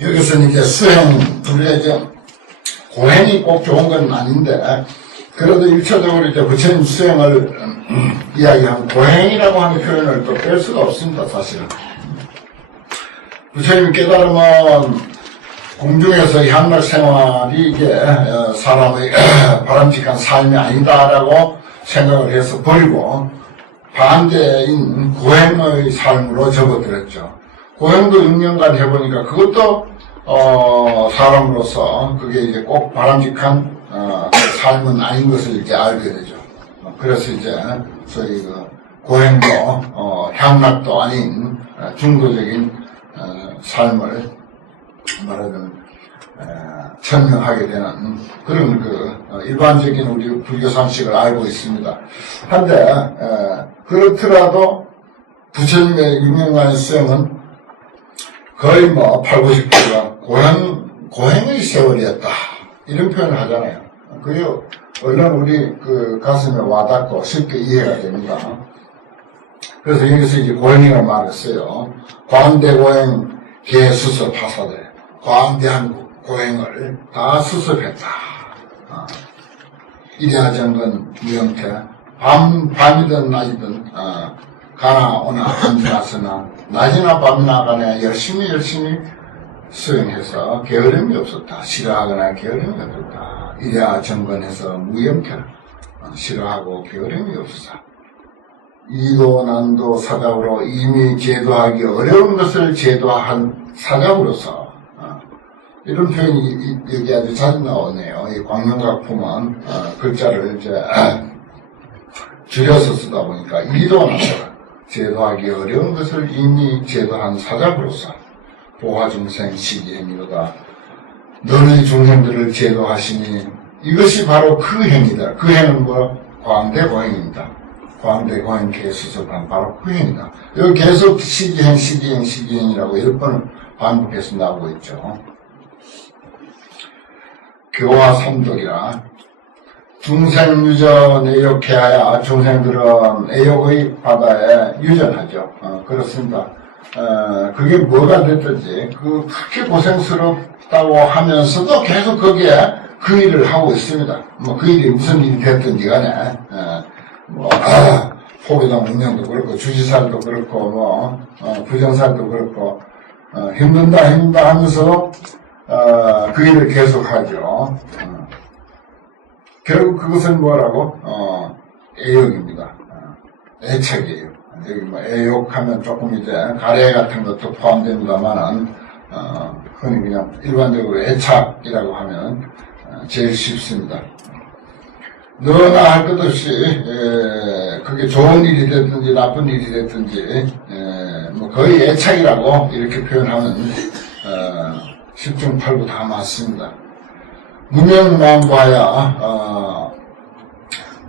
여기서는 이제 수행, 이제 고행이 꼭 좋은 건 아닌데, 그래도 일차적으로 이제 부처님 수행을 음, 이야기하면 고행이라고 하는 표현을 또 뺄 수가 없습니다, 사실은. 부처님 깨달으면 공중에서 향락 생활이 이게 어, 사람의 바람직한 삶이 아니다라고 생각을 해서 버리고 반대인 고행의 삶으로 접어들었죠. 고행도 6년간 해보니까 그것도 어, 사람으로서 그게 이제 꼭 바람직한 어, 삶은 아닌 것을 이제 알게 되죠. 어, 그래서 이제 저희 그 고행도 어, 향락도 아닌 어, 중도적인 어, 삶을 말하자면 에, 천명하게 되는 그런 그 어, 일반적인 우리 불교 상식을 알고 있습니다. 한데 에, 그렇더라도 부처님의 유명한 수행은 거의 뭐 8, 90%가 고행, 고행의 세월이었다. 이런 표현을 하잖아요. 그게 얼른 우리 그 가슴에 와닿고 쉽게 이해가 됩니다. 그래서 여기서 이제 고행이라고 말했어요. 광대고행 개수습 파사대. 광대한 고행을 다 수습했다. 아, 이래야정근 무형태. 밤, 밤이든 낮이든, 어, 가나 오나 앉으나서나 낮이나 밤이나 간에 열심히 열심히 수행해서 게으름이 없었다. 싫어하거나 게으름이 없었다. 이래야 무형태라. 어, 싫어하고 게으름이 없었다. 이도 난도 사작으로 이미 제도하기 어려운 것을 제도한 사작으로서 어, 이런 표현이 이- 여기 아주 자주 나오네요. 이 광명각품은 어, 글자를 이제 줄여서 쓰다 보니까 이도 난도 제도하기 어려운 것을 이미 제도한 사작으로서 보화중생 시기행위로다. 너의 중생들을 제도하시니 이것이 바로 그 행위다. 그 행은 뭐 광대고행입니다. 광대고행 개수습한 바로 그 행위다. 여기 계속 시기행, 시기행, 시기행이라고 열 번을 반복해서 나오고 있죠. 교화 삼독이라 중생 유전 애욕해야 중생들은 애욕의 바다에 유전하죠. 어, 그렇습니다. 어, 그게 뭐가 됐든지 그 그렇게 고생스럽다고 하면서도 계속 거기에 그 일을 하고 있습니다. 뭐 그 일이 무슨 일이 됐든지 간에 어, 뭐 아, 포교당 운영도 그렇고 주지살도 그렇고 뭐 어, 부정살도 그렇고 어, 힘든다 힘든다 하면서 어, 그 일을 계속하죠. 어. 결국 그것은 뭐라고? 어, 애욕입니다. 어, 애착이에요. 여기 뭐 애욕하면 조금 이제 가래 같은 것도 포함됩니다만은, 어, 흔히 그냥 일반적으로 애착이라고 하면 어, 제일 쉽습니다. 너나 할 것 없이, 에, 그게 좋은 일이 됐든지 나쁜 일이 됐든지, 에, 뭐 거의 애착이라고 이렇게 표현하면, 어, 10중 8구 다 맞습니다. 무명망과야 어,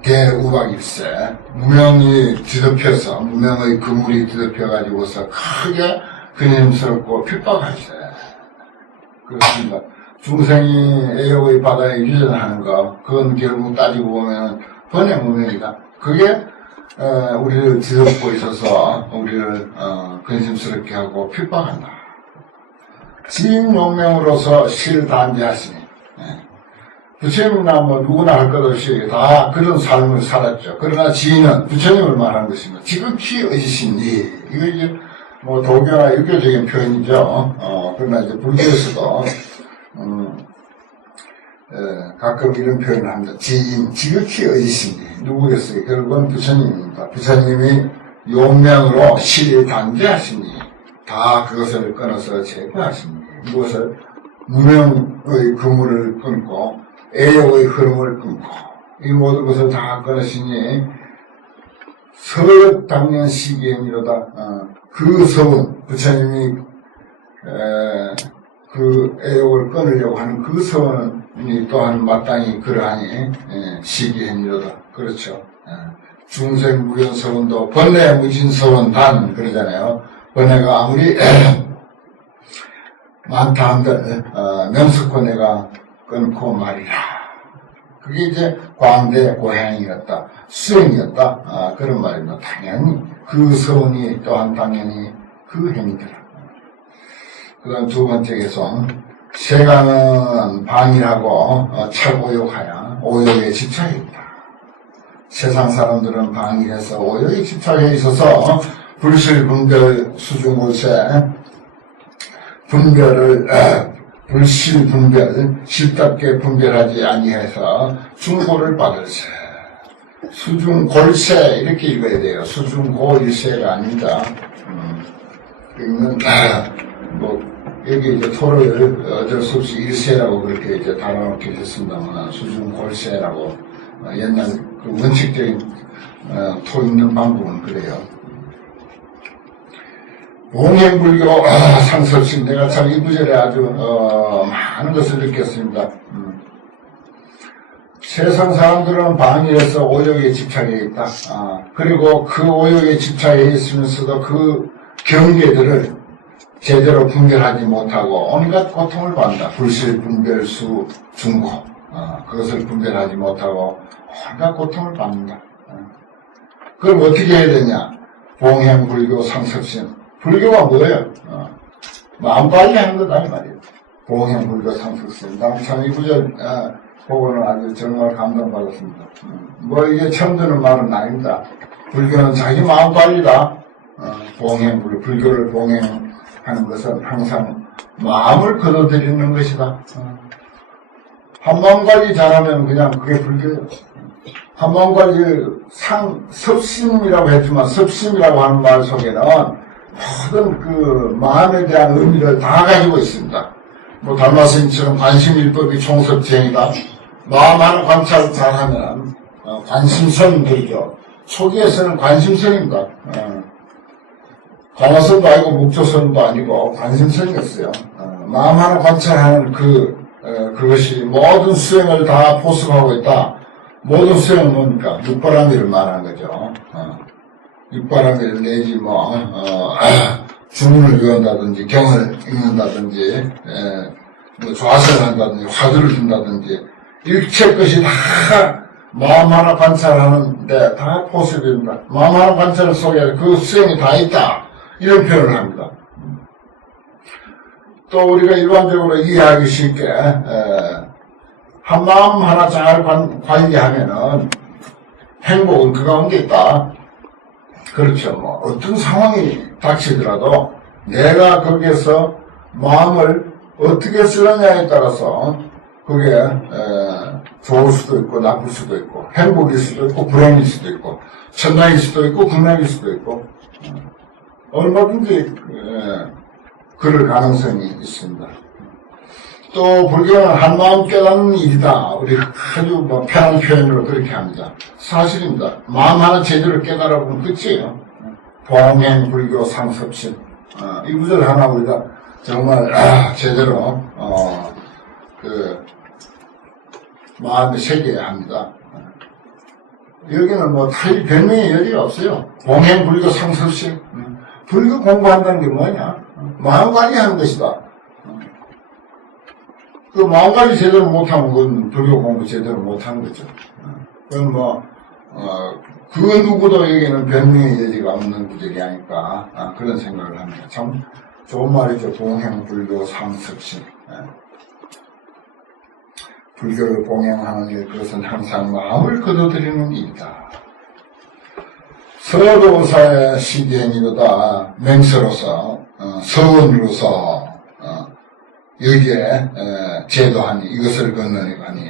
대우박일세 무명이 뒤덮여서 무명의 그물이 뒤덮여가지고서 크게 근임스럽고 핍박할세 그렇습니다. 중생이 애욕의 바다에 유전하는 거 그건 결국 따지고 보면 번외 무명이다. 그게 어, 우리를 뒤덮고 있어서 우리를 어, 근심스럽게 하고 핍박한다. 지인 용명으로서 실단지하시니 부처님이나 뭐 누구나 할 것 없이 다 그런 삶을 살았죠. 그러나 지인은 부처님을 말하는 것입니다. 지극히 의신이 이거 이제 뭐 도교나 유교적인 표현이죠. 어, 그러나 이제 불교에서도 음, 에, 가끔 이런 표현을 합니다. 지인, 지극히 의신이 누구겠어요? 결국은 부처님입니다. 부처님이 용명으로 실단지하시니 다 그것을 끊어서 제거하시니 이것을 무명의 그물을 끊고 애욕의 흐름을 끊고 이 모든 것을 다 끊으시니 서역 당년 시기행이로다. 어, 그 서원 부처님이 에, 그 애욕을 끊으려고 하는 그 서원이 또한 마땅히 그러하니 에, 시기행이로다. 그렇죠. 에, 중생 무견 서원도 번뇌 무진 서원 단 그러잖아요. 번뇌가 아무리 많다 한들 어, 명석고 내가 끊고 말이라. 그게 이제 광대 고향이었다, 수행이었다 아, 그런 말입니다. 당연히 그 서원이 또한 당연히 그 행위더라. 그 다음 두 번째 개송 세간은 방이라고 어, 착오욕하여 오욕에 집착했다. 세상 사람들은 방위해서 오욕에 집착해 있어서 불실 분별 수중고세 분별을 에, 불실 분별 실답게 분별하지 아니해서 중고를 받을세. 수중골세 이렇게 읽어야 돼요. 수중고일세가 아닙니다. 음, 읽는 뭐 여기 이제 토를 어쩔 수 없이 일세라고 그렇게 이제 달아놓게 됐습니다만 수중골세라고 어, 옛날 그 원칙적인 어, 토 읽는 방법은 그래요. 봉행불교 아, 상설신 내가 참 이 구절에 아주 어, 많은 것을 느꼈습니다. 음. 세상 사람들은 방위에서 오욕에 집착해 있다. 아, 그리고 그 오욕에 집착해 있으면서도 그 경계들을 제대로 분별하지 못하고 온갖 고통을 받는다. 불실, 분별수, 중고. 어, 그것을 분별하지 못하고 온갖 고통을 받는다. 어. 그럼 어떻게 해야 되냐? 봉행, 불교, 상습신. 불교가 뭐예요? 어, 마음 관리 하는 거다, 이 말이에요. 봉행, 불교, 상습신. 남참 이 구절, 어, 보고는 아주 정말 감동받았습니다. 음, 뭐 이게 처음 듣는 말은 아닙니다. 불교는 자기 마음 관리다. 어, 봉행, 불, 불교를 봉행하는 것은 항상 마음을 거둬들이는 것이다. 어. 한마음 관리 잘하면 그냥 그게 불교예요. 한마음 관리 상, 섭심이라고 했지만 섭심이라고 하는 말 속에는 모든 그 마음에 대한 의미를 다 가지고 있습니다. 뭐 달마스님처럼 관심일법이 총섭지행이다. 마음 하나 관찰 잘하면 어, 관심선들이죠. 초기에서는 관심선입니다. 어. 관화선도 아니고 목조선도 아니고 관심선이었어요. 어, 마음 하나 관찰하는 그 어, 그것이 모든 수행을 다 포섭하고 있다. 모든 수행은 뭡니까? 육바라밀을 말하는 거죠. 어. 육바라밀 내지 뭐 어, 주문을 외운다든지 경을 읽는다든지 에, 뭐 좌선을 한다든지 화두를 준다든지 일체 것이 다 마음 하나 관찰하는데 다 포섭입니다. 마음 하나 관찰 속에 그 수행이 다 있다. 이런 표현을 합니다. 또 우리가 일반적으로 이해하기 쉽게 에, 한 마음 하나 잘 관, 관리하면은 행복은 그 가운데 있다. 그렇죠. 뭐 어떤 상황이 닥치더라도 내가 거기에서 마음을 어떻게 쓰느냐에 따라서 그게 에, 좋을 수도 있고 나쁠 수도 있고 행복일 수도 있고 불행일 수도 있고 천당일 수도 있고 극락일 수도 있고 얼마든지 에, 그럴 가능성이 있습니다. 또 불교는 한마음 깨닫는 일이다. 우리 아주 뭐 편한 표현으로 그렇게 합니다. 사실입니다. 마음 하나 제대로 깨달아 보면 끝이에요. 봉행 불교 상섭신 어, 이 구절 하나 우리가 정말 아, 제대로 어, 그 마음에 새겨야 합니다. 여기는 뭐 타일 변명의 여지가 없어요. 봉행 불교 상섭신 음. 불교 공부한다는 게 뭐냐? 마음 관리하는 것이다. 그 마음 관리 제대로 못하면 그건 불교 공부 제대로 못하는 거죠. 그건 뭐, 어, 그 누구도 여기는 변명의 여지가 없는 구절이 아닐까, 아, 그런 생각을 합니다. 참 좋은 말이죠. 봉행, 불교, 상습신. 예. 불교를 봉행하는 일, 그것은 항상 마음을 거둬들이는 일이다. 서도사의 시기행위로다 맹세로서 어, 서원으로서 어, 여기에 에, 제도하니 이것을 건너니가니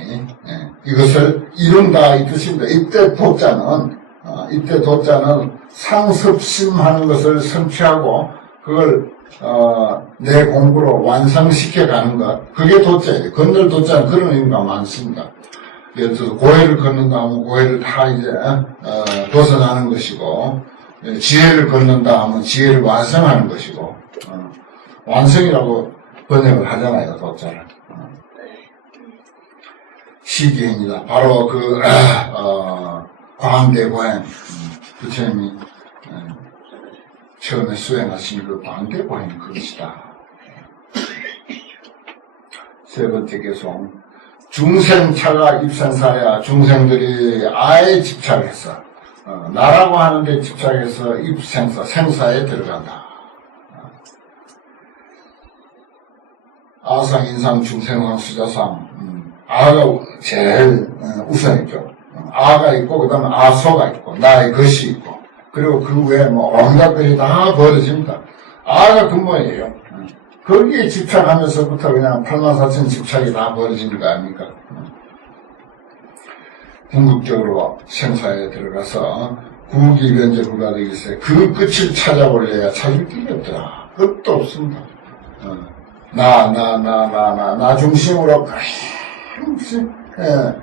예, 이것을 이룬다 이 뜻입니다. 이때 도자는 어, 이때 도자는 상습심하는 것을 성취하고 그걸 어, 내 공부로 완성시켜 가는 것 그게 도자예요. 건널 도자는 그런 의미가 많습니다. 예를 들어서 고해를 걷는다 하면 고해를 다 이제 어, 벗어나는 것이고 예, 지혜를 걷는다 하면 지혜를 완성하는 것이고 어, 완성이라고 번역을 하잖아요 도자를 어. 시기행이다 바로 그 어, 광대고행 음, 부처님이 음, 처음에 수행하신 그 광대고행 그것이다 세 번째 개송 중생차가 입생사야 중생들이 아예 집착해서 어, 나라고 하는데 집착해서 입생사 생사에 들어간다. 어. 아상, 인상, 중생상, 수자상. 음, 아가 제일 어, 우선이죠. 어, 아가 있고, 그 다음에 아소가 있고, 나의 것이 있고, 그리고 그 외에 뭐 온갖 것이 다 벌어집니다. 아가 근본이에요. 어, 거기에 집착하면서부터 그냥 8만 4천 집착이 다 벌어지는 거 아닙니까? 어. 궁극적으로 생사에 들어가서 구기 면제 불가되기 있어요. 그 끝을 찾아볼래야 찾을 길이 없더라. 끝도 없습니다. 어. 나, 나, 나, 나, 나, 나 중심으로 끊임없이, 예.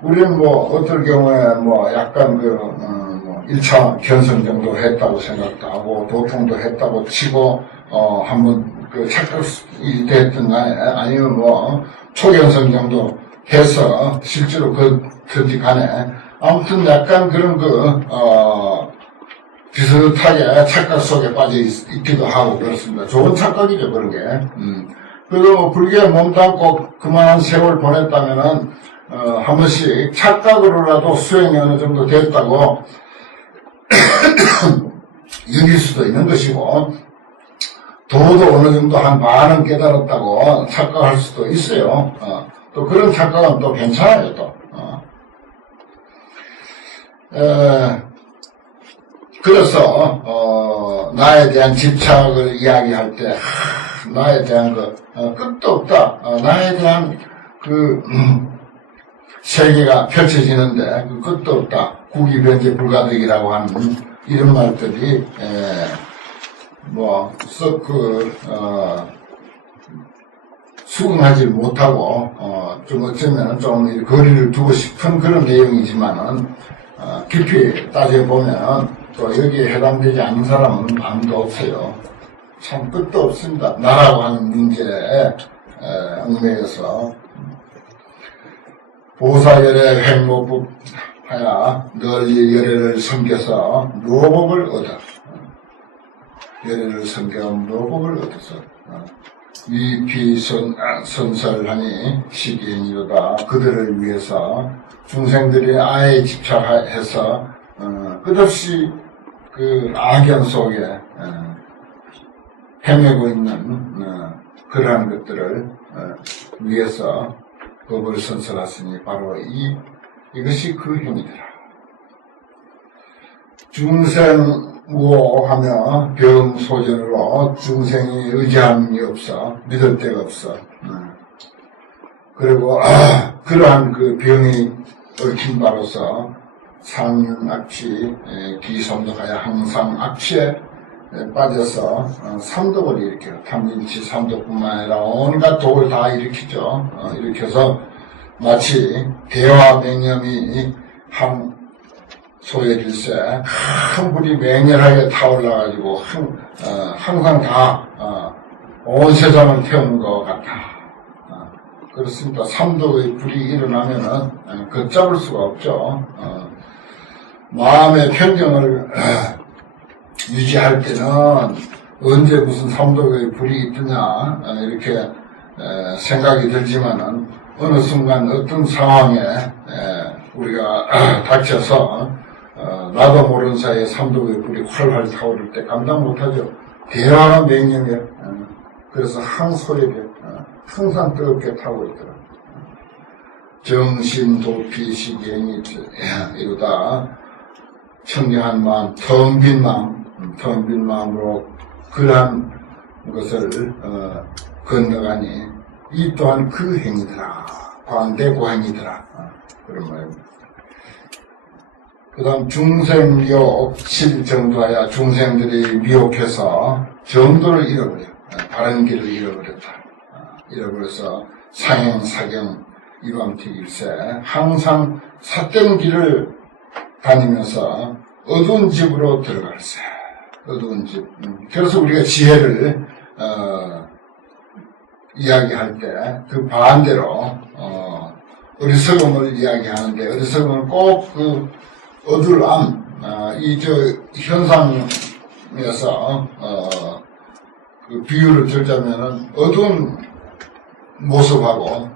우리는 뭐, 어떨 경우에 뭐, 약간 그, 어, 뭐 1차 견성 정도 했다고 생각도 하고, 도통도 했다고 치고, 어, 한번 그 착각이 간에, 아니면 뭐, 초견성 정도 해서, 실제로 그든지 간에, 아무튼 약간 그런 그, 어, 비슷하게 착각 속에 빠져 있, 기도 하고 그렇습니다. 좋은 착각이죠, 그런 게. 음. 그리고 뭐 불교에 몸담고 그만한 세월 보냈다면은, 어, 한 번씩 착각으로라도 수행이 어느 정도 됐다고 여길 수도 있는 것이고, 도도 어느 정도 한 반은 깨달았다고 착각할 수도 있어요. 어, 또 그런 착각은 또 괜찮아요, 또. 어. 에, 그래서 어, 나에 대한 집착을 이야기할 때 하, 나에 대한 그 어, 끝도 없다. 어, 나에 대한 그 음, 세계가 펼쳐지는데 그 끝도 없다. 국이 변제 불가득이라고 하는 이런 말들이 뭐썩그 어, 수긍하지 못하고 어, 좀 어쩌면 좀이 거리를 두고 싶은 그런 내용이지만은 어, 깊이 따져 보면 또 여기에 해당되지 않는 사람은 아무도 없어요. 참 끝도 없습니다. 나라고 하는 문제에 에, 얽매여서 보사열의 횡모법하야 널리 열애를 섬겨서 묘복을 얻어 열애를 섬겨 묘복을 얻어서 어, 위피선 아, 시기인이로다 그들을 위해서 중생들이 아예 집착해서 어, 끝없이 그 악연 속에 어, 헤매고 있는 어, 그러한 것들을 어, 위해서 법을 선설하시니 바로 이 이것이 그 힘이더라. 중생무하며 병소전으로 중생이 의지함이 없어 믿을 데가 없어. 어. 그리고 아, 그러한 그 병이 얽힌 바로서 상륜 악취, 에, 기섬독하여 항상 악취에 에, 빠져서 어, 삼독을 일으켜요. 탐진치 삼독뿐만 아니라 온갖 독을 다 일으키죠. 어, 일으켜서 마치 대화 맹염이 한 소해질세 큰 불이 맹렬하게 타올라가지고 항, 어, 항상 다 온 세상을 태우는 것 같아. 어, 그렇습니다. 삼독의 불이 일어나면은 어, 걷잡을 수가 없죠. 어, 마음의 평정을 유지할 때는 언제 무슨 삼독의 불이 있더냐 어, 이렇게 에, 생각이 들지만은 어느 순간 어떤 상황에 에, 우리가 닥쳐서 어, 나도 모르는 사이에 삼독의 불이 활활 타오를 때 감당 못하죠. 대화가 맹령이에요. 어, 그래서 항소리를 어, 항상 뜨겁게 타고 있더라. 정신 도피 시경이 이거다. 청량한 마음, 텅빈 마음, 텅빈 마음으로 그러한 것을 어, 건너가니 이 또한 그 행위더라. 광대고행이더라. 어, 그런 말입니다. 그 다음 중생욕 7정도하여 중생들이 미혹해서 정도를 잃어버려. 어, 바른 길을 잃어버렸다. 어, 잃어버려서 상행, 사경, 이방튀길세 항상 삿된 길을 다니면서 어두운 집으로 들어갈세. 어두운 집. 음, 그래서 우리가 지혜를 어, 이야기할 때 그 반대로 어, 어리석음을 이야기하는데 어리석음은 꼭 그 어두함 아, 이저 현상에서 어, 그 비유를 들자면은 어두운 모습하고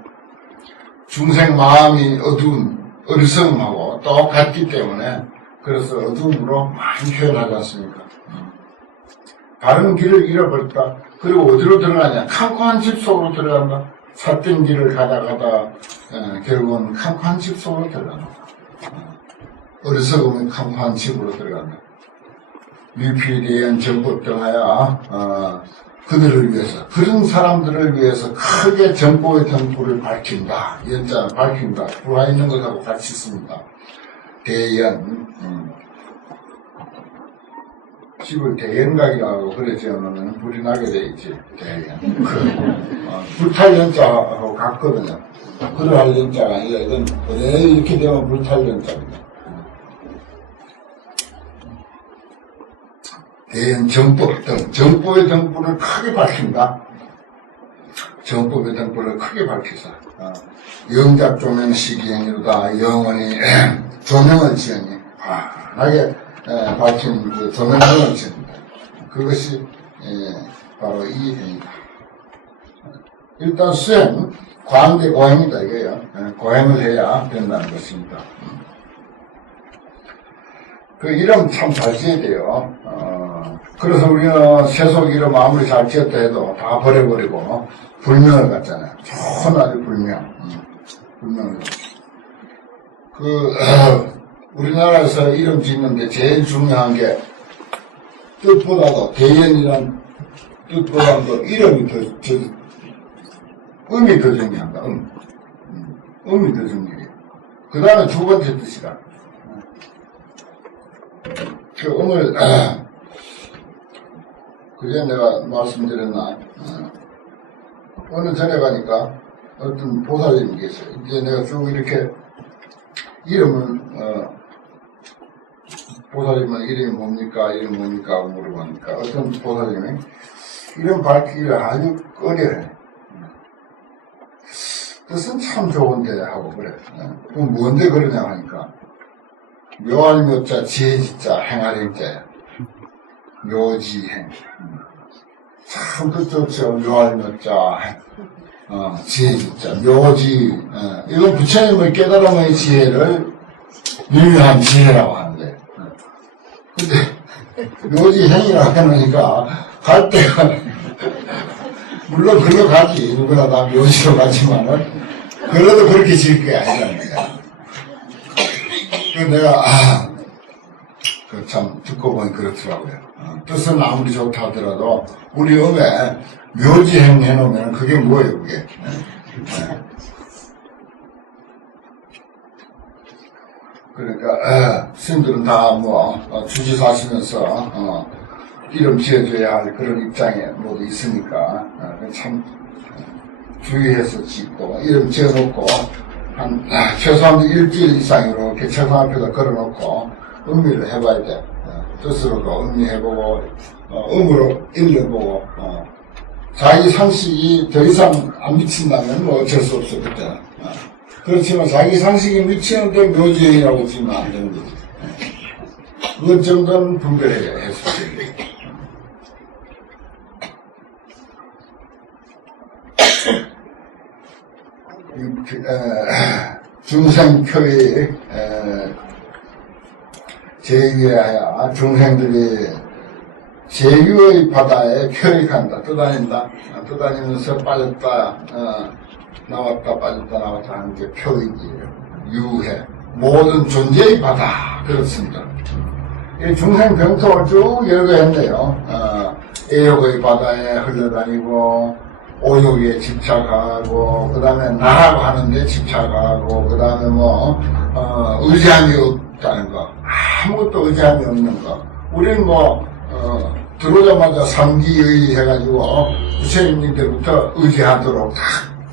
중생 마음이 어두운 어리석음하고 똑같기 때문에 그래서 어두움으로 많이 표현하지 않습니까? 음. 바른 길을 잃어버렸다. 그리고 어디로 들어가냐? 캄캄한 집 속으로 들어간다. 삿된 길을 가다가다 어, 결국은 캄캄한 집 속으로 들어간다. 어, 어리석으면 캄캄한 집으로 들어간다. 유피에 대한 정법 등하여 어, 그들을 위해서 그런 사람들을 위해서 크게 정보의 등불을 밝힌다. 연자 밝힌다. 불화 있는 것하고 같이 씁니다. 대연 음. 집을 대연각이라고 그래 지어놓으면 불이 나게 돼 있지 대연. 그, 어, 불탈 연자하고 같거든요. 그러할 연자가 아니라 이건 그래 이렇게 되면 불탈 연자입니다. 대연 정법 등 정법의 등불을 크게 밝힌다. 정법의 등불을 크게 밝히사. 어, 영작 조명 시기행위로다. 영원히 조명을 지으니 환하게 에, 밝힌 그 조명을 지은다 그것이 에, 바로 이 행위다 일단 수행 광대 고행이다 이거예요 에, 고행을 해야 된다는 것입니다 그 이름 참잘 지어야 돼요. 어, 그래서 우리는 세속 이름 아무리 잘 지었다 해도 다 버려버리고 불명을 갖잖아요. 좋은 아주 불명. 음, 불명을. 그, 우리나라에서 이름 짓는데 제일 중요한 게 뜻보다도 대연이란 뜻보다도 이름이 더, 저, 음이 더 중요한다. 음. 음, 음이 더 중요해요. 그 다음에 두 번째 뜻이다. 그 오늘 그게 내가 말씀드렸나 어, 어느 전에 가니까 어떤 보살님이 계세요. 이제 내가 쭉 이렇게 이름을 어, 보살님은 이름이 뭡니까 이름 뭡니까 물어보니까 어떤 보살님이 이름 밝히기를 아주 꺼려해. 뜻은 참 좋은데 하고 그래. 어, 그럼 뭔데 그러냐 하니까 묘할 묘자 지혜지자 행하행자야. 묘지행. 참 뜻 좋죠. 묘할 묘자 어, 지혜지자 묘지. 어, 이건 부처님의 깨달음의 지혜를 유명한 지혜라고 하는데. 어. 근데 묘지행이라고 해놓으니까 갈 때가 물론 글로 가지. 누구나 다 묘지로 가지만은 그래도 그렇게 지을 게 아니라는 거야. 그 내가 아, 그 참 듣고 보니 그렇더라고요. 어, 뜻은 아무리 좋다 하더라도 우리 음에 묘지행 해놓으면 그게 뭐예요, 그게? 네. 그러니까 에, 스님들은 다뭐 어, 주지 사시면서 어, 이름 지어줘야 할 그런 입장에 모두 있으니까 어, 참 주의해서 짓고 이름 지어놓고 한 아, 최소한 일주일 이상 이렇게 책상 앞에다 걸어놓고 음미를 해봐야 돼. 어, 뜻으로도 음미해보고 어, 음으로 읽어보고 어, 자기 상식이 더 이상 안 미친다면 뭐 어쩔 수 없어 그때는. 어. 그렇지만 자기 상식이 미치는데 묘지행이라고 지면 안 되는 거지. 어. 그 정도는 분별해야 해서. 중생표의 제유하여 중생들이 제유의 바다에 표익한다, 떠다닌다, 어, 떠다니면서 빠졌다, 어, 나왔다, 빠졌다, 나왔다 하는 게 표익이에요. 유해. 모든 존재의 바다. 그렇습니다. 이 중생 병통을 쭉 열거했네요. 어, 애욕의 바다에 흘러다니고, 오욕에 집착하고, 그 다음에 나라고 하는데 집착하고, 그 다음에 뭐, 어, 의지함이 없다는 거. 아무것도 의지함이 없는 거. 우리는 뭐, 어, 들어오자마자 상기의 해가지고, 어, 부처님들부터 의지하도록 딱,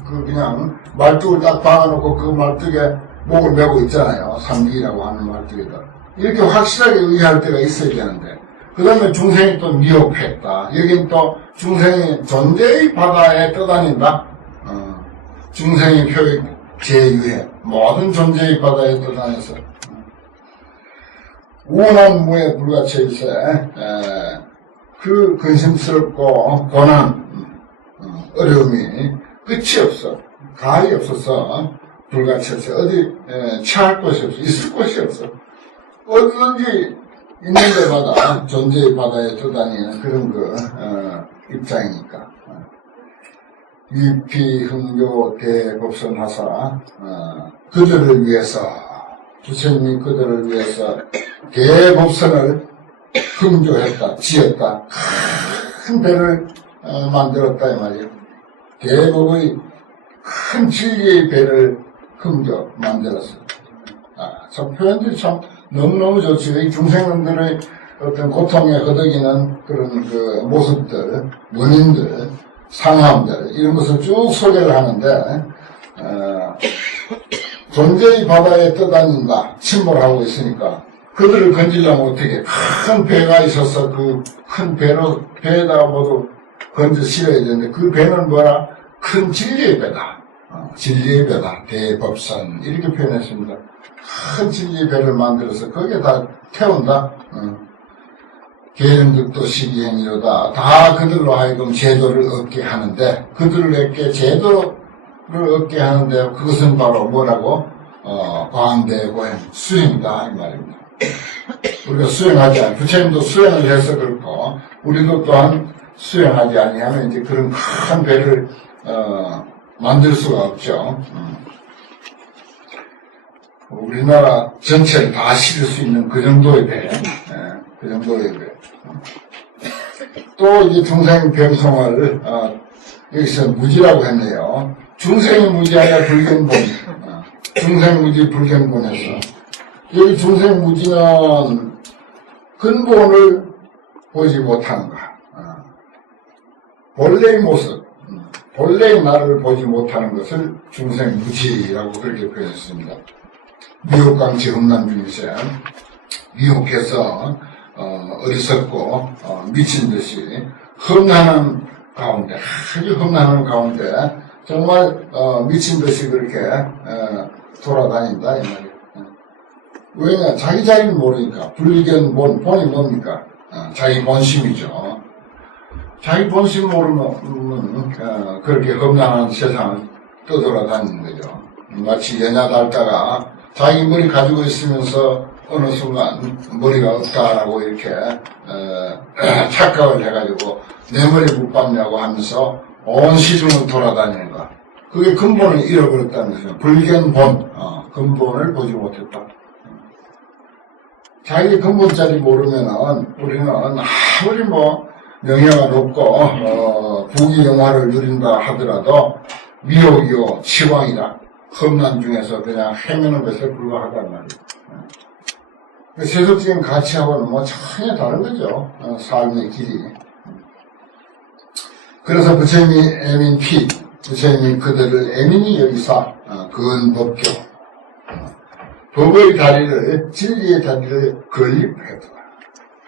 그 그냥 말뚝을 딱 박아놓고 그 말뚝에 목을 메고 있잖아요. 상기라고 하는 말뚝에다. 이렇게 확실하게 의지할 때가 있어야 되는데, 그 다음에 중생이 또 미혹했다. 여긴 또 중생이 존재의 바다에 떠다닌다. 어, 중생의 표익 제유해. 모든 존재의 바다에 떠다녀서. 우원한 무에 불같이 일세. 에, 그 근심스럽고 고난, 어, 어려움이 끝이 없어. 가히 없어서 일세. 어디 에, 취할 곳이 없어. 있을 곳이 없어. 어디든지 있는 데마다 존재의 바다에 떠다니는 그런 그 어, 입장이니까 어. 유피 흥교 대법선 하사 어, 그들을 위해서 부처님이 그들을 위해서 대법선을 흥조했다 지었다. 큰 배를 어, 만들었다 이 말이에요. 대법의 큰 진리의 배를 흥조 만들었어요. 아, 참 표현들이 참 너무너무 좋죠. 이 중생들의 어떤 고통에 허덕이는 그런 그 모습들, 원인들, 상황들, 이런 것을 쭉 소개를 하는데, 어, 존재의 바다에 떠다닌다, 침몰하고 있으니까, 그들을 건지려면 어떻게, 큰 배가 있어서 그 큰 배로, 배에다가 모두 건져 실어야 되는데, 그 배는 뭐라? 큰 진리의 배다. 어, 진리의 배다. 대법선. 이렇게 표현했습니다. 큰 진리의 배를 만들어서 거기에 다 태운다. 어. 계령득도 시기행이로다. 다 그들로 하여금 제도를 얻게 하는데 그들에게 제도 를 얻게 하는데 그것은 바로 뭐라고? 어, 광대고행 수행이다 이 말입니다. 우리가 수행하지 않, 부처님도 수행을 해서 그렇고 우리도 또한 수행하지 아니하면 이제 그런 큰 배를 어, 만들 수가 없죠. 음. 우리나라 전체를 다 실을 수 있는 그 정도의 배, 예, 그 정도의 배. 또 이제 중생 병성을 어, 여기서 무지라고 했네요. 중생이 무지 아니라 불경본. 어, 중생 무지 불경본에서 여기 중생 무지는 근본을 보지 못하는가. 어, 본래의 모습, 음, 본래의 나를 보지 못하는 것을 중생 무지라고 그렇게 표현했습니다. 미혹강치 험난 중세 미혹해서 어, 어리석고 어, 미친 듯이 험난한 가운데 아주 험난한 가운데 정말 어, 미친 듯이 그렇게 어, 돌아다닌다 이 말이에요. 어. 왜냐 자기 자리를 모르니까 불견 본 본이 뭡니까? 어, 자기 본심이죠. 자기 본심 모르면 음, 어, 그렇게 험난한 세상을 떠돌아다니는 거죠. 마치 연야 달다가 자기 머리 가지고 있으면서 어느 순간 머리가 없다라고 이렇게 어, 착각을 해가지고 내 머리 못 봤냐고 하면서 온 시중을 돌아다니는 거. 그게 근본을 잃어버렸다는 것이죠. 불견본, 어, 근본을 보지 못했다. 자기 근본자리 모르면은 우리는 아무리 뭐 명예가 높고 어, 부귀 영화를 누린다 하더라도 미혹이요 치왕이다. 험난 중에서 그냥 헤매는 것에 불과하단 말이에요. 그 세속적인 가치하고는 뭐 전혀 다른 거죠. 어, 삶의 길이. 그래서 부처님이 애민 피, 부처님이 그들을 애민히 여기사 어, 근법교, 어, 법의 다리를 진리의 다리를 건립했다.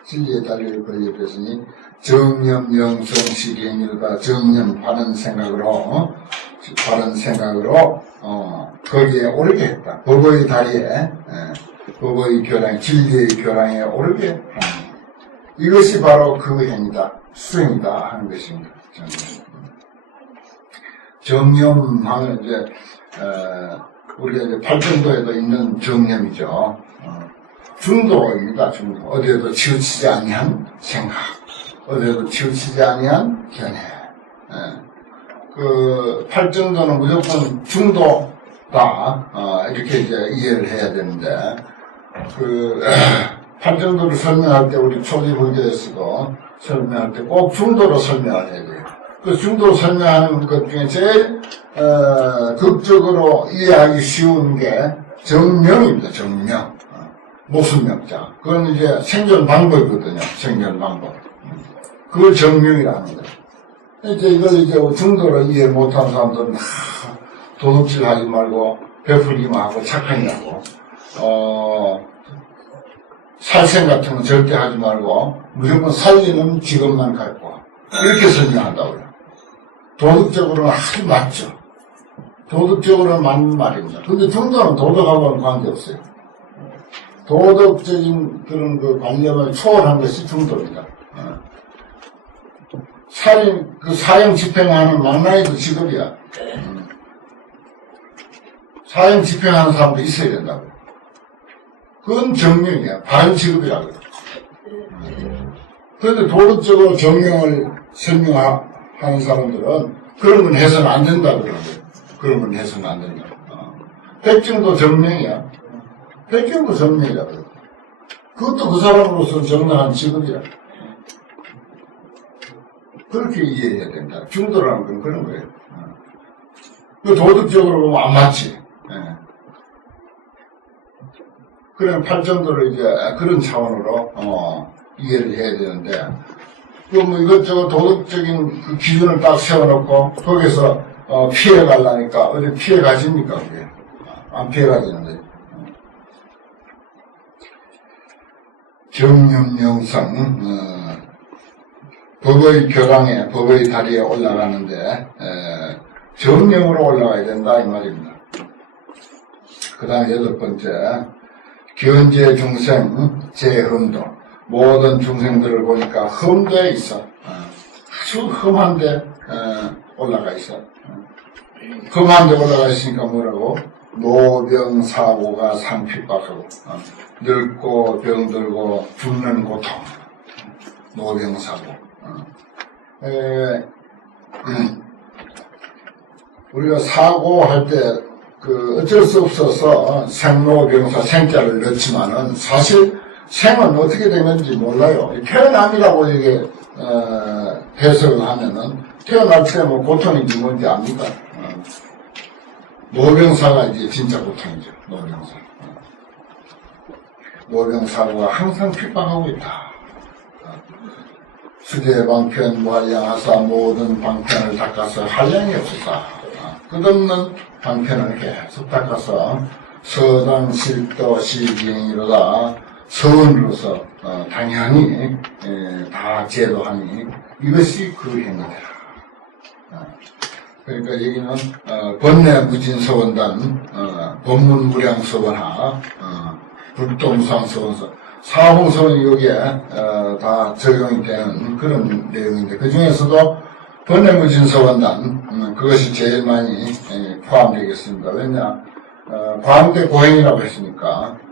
진리의 다리를 건립했으니 정념 영성 시행이다 정념 바른 생각으로 어? 바른 생각으로 어, 거기에 오르게 했다. 법의 다리에 예, 법의 교랑 진리의 교랑에 오르게 합니다. 이것이 바로 그 행위다. 수행이다 하는 것입니다. 정념 하면 이제 어, 우리가 이제 팔정도에도 있는 정념이죠. 어, 중도입니다. 중도. 어디에도 치우치지 아니한 생각, 어디에도 치우치지 아니한 견해. 예. 그 팔정도는 무조건 중도다 어, 이렇게 이제 이해를 해야 되는데 그 팔정도를 설명할 때 우리 초지불교에서도 설명할 때 꼭 중도로 설명을 해야 돼요. 그 중도로 설명하는 것 중에 제일 어, 극적으로 이해하기 쉬운 게 정명입니다. 정명. 어, 모순명자. 그건 이제 생존 방법이거든요. 생존 방법. 음. 그걸 정명이라는 거예요. 이제 이걸 이제 중도로 이해 못하는 사람들은 다 도둑질 하지 말고 베풀기만 하고 착하냐고 어 살생 같은 건 절대 하지 말고 무조건 살리는 직업만 갖고 이렇게 설명한다고요. 도덕적으로는 아주 맞죠. 도덕적으로는 맞는 말입니다. 근데 중도는 도덕하고는 관계없어요. 도덕적인 그런 그 관념을 초월한 것이 중도입니다. 어. 살인, 그 사형 집행하는 만나이도 직업이야. 음. 사형 집행하는 사람도 있어야 된다고. 그건 정명이야. 바른 직업이라고. 그런데 도덕적으로 정명을 설명하는 사람들은 건 해서는 안 된다 그러거든. 그런 건 해서는 안 된다. 어. 백정도 정명이야. 백정도 정명이야. 그것도 그 사람으로서 정당한 직업이야. 그렇게 이해해야 된다. 중도라는 건 그런 거예요. 어. 그 도덕적으로 보면 안 맞지. 예. 그런 팔정도를 이제 그런 차원으로 어, 이해를 해야 되는데 그뭐 이것저것 도덕적인 그 기준을 딱 세워놓고 거기서 어, 피해 가려니까 어디 피해 가십니까 그게? 안 피해 가지는데. 정념영상 어, 법의 벼랑에 법의 다리에 올라가는데 에, 정념으로 올라가야 된다 이 말입니다. 그 다음에 여덟 번째 견제 중생 제흠도 모든 중생들을 보니까 흠도에 있어 어, 아주 흠한데 어, 올라가 있어 어. 흠한데 올라가 있으니까 뭐라고 노병사고가 상핍박하고 어, 늙고 병들고 죽는 고통 노병사고 어. 에, 음, 우리가 사고할 때 그 어쩔 수 없어서 생로병사 생자를 넣지만은 사실 생은 어떻게 되는지 몰라요. 태어남이라고 이게 어, 해석을 하면은 태어날 때뭐 고통인지 뭔지 압니까? 어. 노병사가 이제 진짜 고통이죠. 노병사. 어. 노병사고가 항상 핍박하고 있다. 수제 방편 무한량하사 모든 방편을 닦아서 한량이 없었다. 끝없는 방편을 계속 닦아서 서당 실도 시기행이로다 서원으로서 어, 당연히 에, 다 제도하니 이것이 그 행위다. 어, 그러니까 여기는 어, 번뇌 무진서원단 어, 법문 무량서원하 어, 불동상서원서 사홍서원이 여기에 어, 다 적용이 되는 그런 내용인데 그 중에서도 번뇌 무진서원단 음, 그것이 제일 많이 에, 포함되겠습니다. 왜냐 어, 광대 고행이라고 했으니까 어,